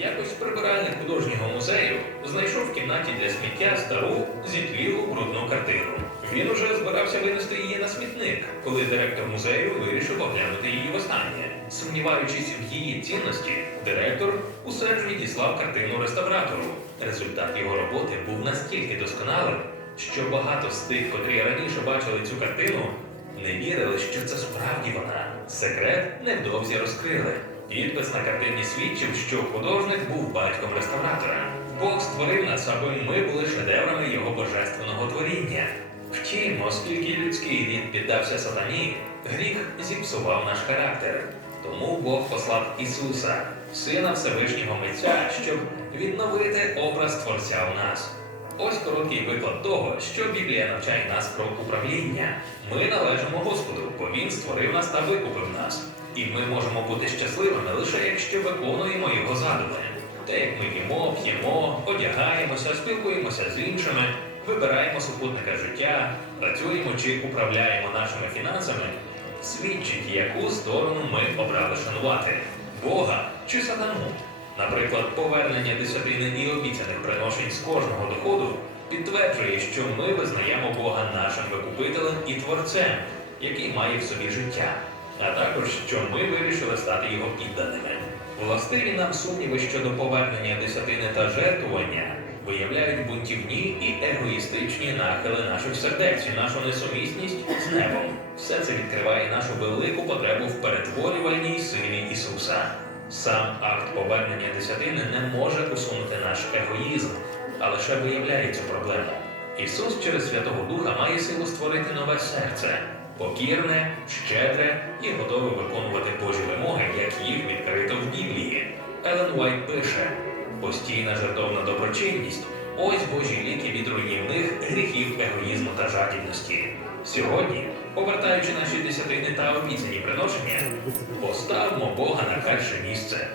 Якось прибиральник художнього музею знайшов в кімнаті для сміття стару зітлілу брудну картину. Він уже збирався винести її на смітник, коли директор музею вирішив оглянути її останнє. Сумніваючись в її цінності, директор усе ж відіслав картину реставратору. Результат його роботи був настільки досконалим, що багато з тих, котрі раніше бачили цю картину, не вірили, що це справді вона. Секрет невдовзі розкрили. Підпис на картині свідчив, що художник був батьком реставратора. Бог створив нас, аби ми були шедеврами його божественного творіння. Втім, оскільки людський рід піддався сатані, гріх зіпсував наш характер. Тому Бог послав Ісуса, Сина Всевишнього Митця, щоб відновити образ Творця у нас. Ось короткий виклад того, що Біблія навчає нас про управління. Ми належимо Господу, бо Він створив нас та викупив нас. І ми можемо бути щасливими лише якщо виконуємо його задуми. Те, як ми їмо, п'ємо, одягаємося, спілкуємося з іншими, вибираємо супутника життя, працюємо чи управляємо нашими фінансами, свідчить, яку сторону ми обрали шанувати Бога чи сатану. Наприклад, повернення десятини і обіцяних приношень з кожного доходу підтверджує, що ми визнаємо Бога нашим викупителем і творцем, який має в собі життя, а також що ми вирішили стати його підданими. Властиві нам сумніви щодо повернення десятини та жертвування виявляють бунтівні і егоїстичні нахили наших сердець, нашу несумісність з небом. Все це відкриває нашу велику потребу в перетворювальній силі Ісуса. Сам акт повернення десятини не може усунути наш егоїзм, а лише виявляє цю проблему. Ісус через Святого Духа має силу створити нове серце, покірне, щедре і готове виконувати Божі вимоги, як їх відкрито в Біблії. Елен Уайт пише: постійна жертовна доброчинність ось Божі ліки від руйнівних гріхів егоїзму та жадібності. Сьогодні, повертаючи наші десятини та обіцяні приношення, поставимо Бога на перше місце.